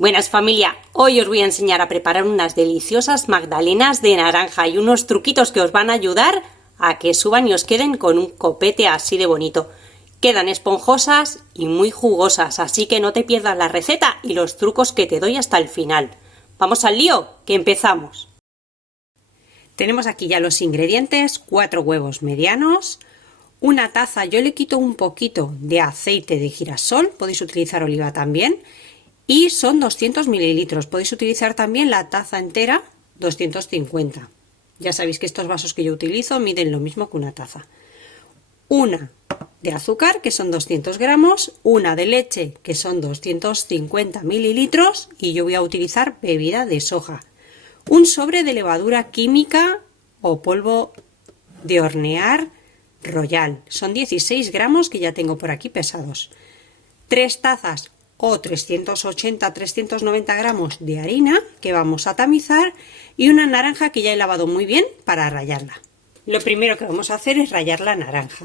Buenas familia, hoy os voy a enseñar a preparar unas deliciosas magdalenas de naranja y unos truquitos que os van a ayudar a que suban y os queden con un copete así de bonito. Quedan esponjosas y muy jugosas, así que no te pierdas la receta y los trucos que te doy hasta el final. ¡Vamos al lío, que empezamos! Tenemos aquí ya los ingredientes: 4 huevos medianos, una taza, yo le quito un poquito de aceite de girasol, podéis utilizar oliva también, y son 200 mililitros, podéis utilizar también la taza entera, 250. Ya sabéis que estos vasos que yo utilizo miden lo mismo que una taza. Una de azúcar, que son 200 gramos, una de leche, que son 250 mililitros, y yo voy a utilizar bebida de soja. Un sobre de levadura química o polvo de hornear Royal, son 16 gramos que ya tengo por aquí pesados. 3 tazas o 380-390 gramos de harina que vamos a tamizar y una naranja que ya he lavado muy bien para rallarla. Lo primero que vamos a hacer es rallar la naranja.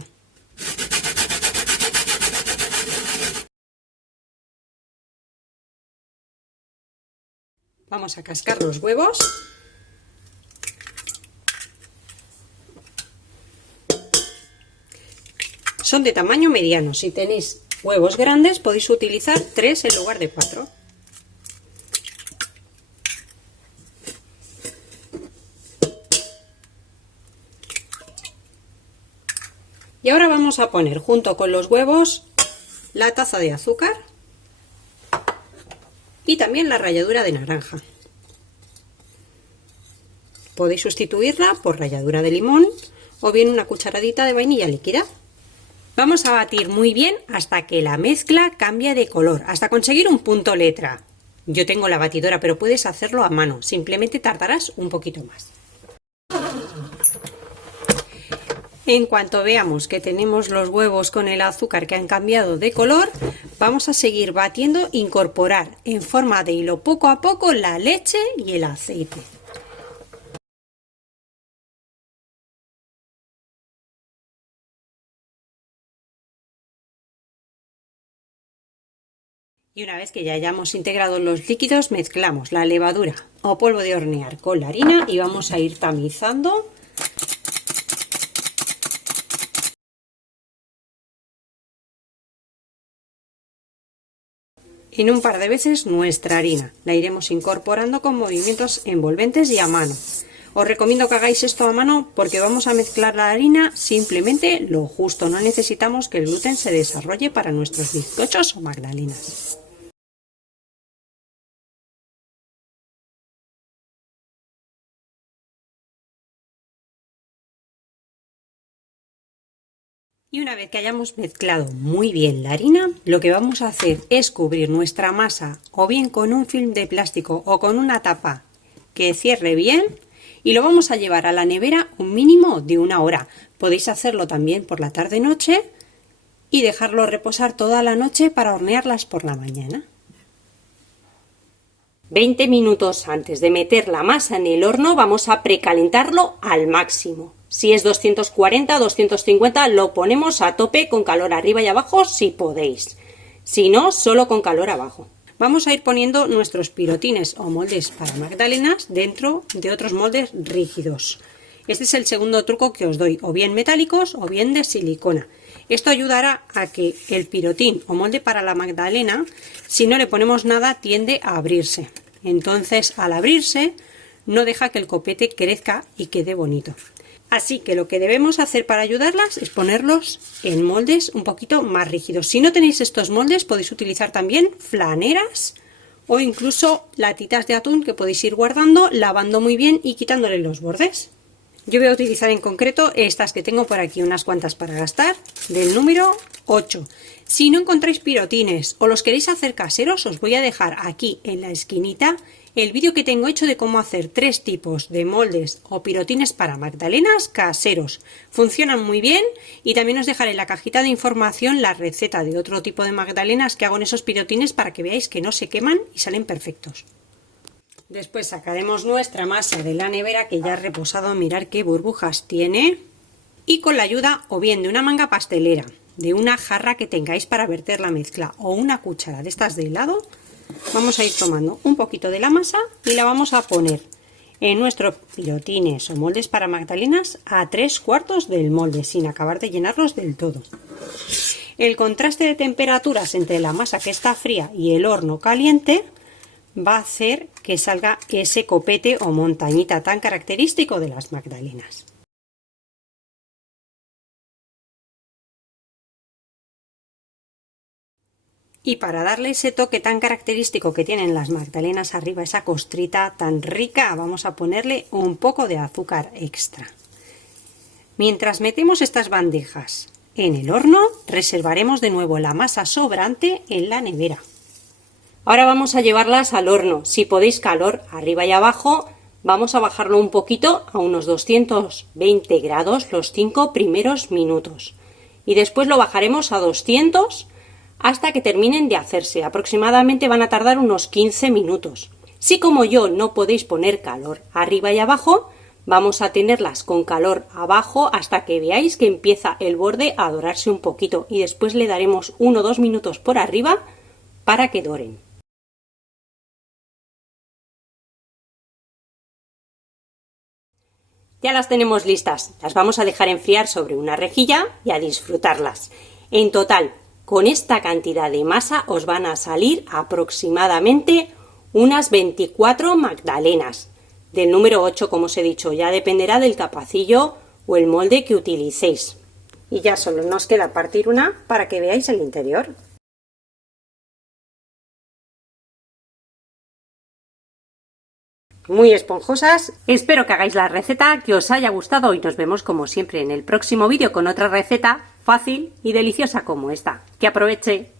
Vamos a cascar los huevos. Son de tamaño mediano. Si tenéis huevos grandes podéis utilizar 3 en lugar de 4. Y ahora vamos a poner junto con los huevos la taza de azúcar y también la ralladura de naranja. Podéis sustituirla por ralladura de limón o bien una cucharadita de vainilla líquida. Vamos a batir muy bien hasta que la mezcla cambie de color, hasta conseguir un punto letra. Yo tengo la batidora, pero puedes hacerlo a mano, simplemente tardarás un poquito más. En cuanto veamos que tenemos los huevos con el azúcar que han cambiado de color, vamos a seguir batiendo, incorporar en forma de hilo poco a poco la leche y el aceite. Y una vez que ya hayamos integrado los líquidos, mezclamos la levadura o polvo de hornear con la harina y vamos a ir tamizando. En un par de veces nuestra harina la iremos incorporando con movimientos envolventes y a mano. Os recomiendo que hagáis esto a mano porque vamos a mezclar la harina simplemente lo justo, no necesitamos que el gluten se desarrolle para nuestros bizcochos o magdalenas. Y una vez que hayamos mezclado muy bien la harina, lo que vamos a hacer es cubrir nuestra masa o bien con un film de plástico o con una tapa que cierre bien y lo vamos a llevar a la nevera un mínimo de 1 hora. Podéis hacerlo también por la tarde-noche y dejarlo reposar toda la noche para hornearlas por la mañana. 20 minutos antes de meter la masa en el horno vamos a precalentarlo al máximo. Si es 240 o 250 lo ponemos a tope con calor arriba y abajo si podéis. Si no, solo con calor abajo. Vamos a ir poniendo nuestros pirotines o moldes para magdalenas dentro de otros moldes rígidos. Este es el segundo truco que os doy, o bien metálicos o bien de silicona. Esto ayudará a que el pirotín o molde para la magdalena, si no le ponemos nada, tiende a abrirse. Entonces, al abrirse, no deja que el copete crezca y quede bonito. Así que lo que debemos hacer para ayudarlas es ponerlos en moldes un poquito más rígidos. Si no tenéis estos moldes, podéis utilizar también flaneras o incluso latitas de atún que podéis ir guardando, lavando muy bien y quitándole los bordes. Yo voy a utilizar en concreto estas que tengo por aquí, unas cuantas para gastar, del número 8. Si no encontráis pirotines o los queréis hacer caseros, os voy a dejar aquí en la esquinita el vídeo que tengo hecho de cómo hacer 3 tipos de moldes o pirotines para magdalenas caseros. Funcionan muy bien y también os dejaré en la cajita de información la receta de otro tipo de magdalenas que hago en esos pirotines para que veáis que no se queman y salen perfectos. Después sacaremos nuestra masa de la nevera que ya ha reposado, mirad qué burbujas tiene, y con la ayuda o bien de una manga pastelera, de una jarra que tengáis para verter la mezcla o una cuchara de estas de helado, vamos a ir tomando un poquito de la masa y la vamos a poner en nuestros pirotines o moldes para magdalenas a 3/4 del molde, sin acabar de llenarlos del todo. El contraste de temperaturas entre la masa que está fría y el horno caliente va a hacer que salga ese copete o montañita tan característico de las magdalenas. Y para darle ese toque tan característico que tienen las magdalenas arriba, esa costrita tan rica, vamos a ponerle un poco de azúcar extra. Mientras metemos estas bandejas en el horno, reservaremos de nuevo la masa sobrante en la nevera. Ahora vamos a llevarlas al horno. Si podéis, calor arriba y abajo. Vamos a bajarlo un poquito a unos 220 grados los 5 primeros minutos. Y después lo bajaremos a 200 hasta que terminen de hacerse. Aproximadamente van a tardar unos 15 minutos. Si como yo no podéis poner calor arriba y abajo, vamos a tenerlas con calor abajo hasta que veáis que empieza el borde a dorarse un poquito y después le daremos 1 o 2 minutos por arriba para que doren. Ya las tenemos listas, las vamos a dejar enfriar sobre una rejilla y a disfrutarlas. En total, con esta cantidad de masa os van a salir aproximadamente unas 24 magdalenas. Del número 8, como os he dicho, ya dependerá del capacillo o el molde que utilicéis. Y ya solo nos queda partir una para que veáis el interior. Muy esponjosas. Espero que hagáis la receta, que os haya gustado y nos vemos como siempre en el próximo vídeo con otra receta fácil y deliciosa como esta. ¡Que aproveche!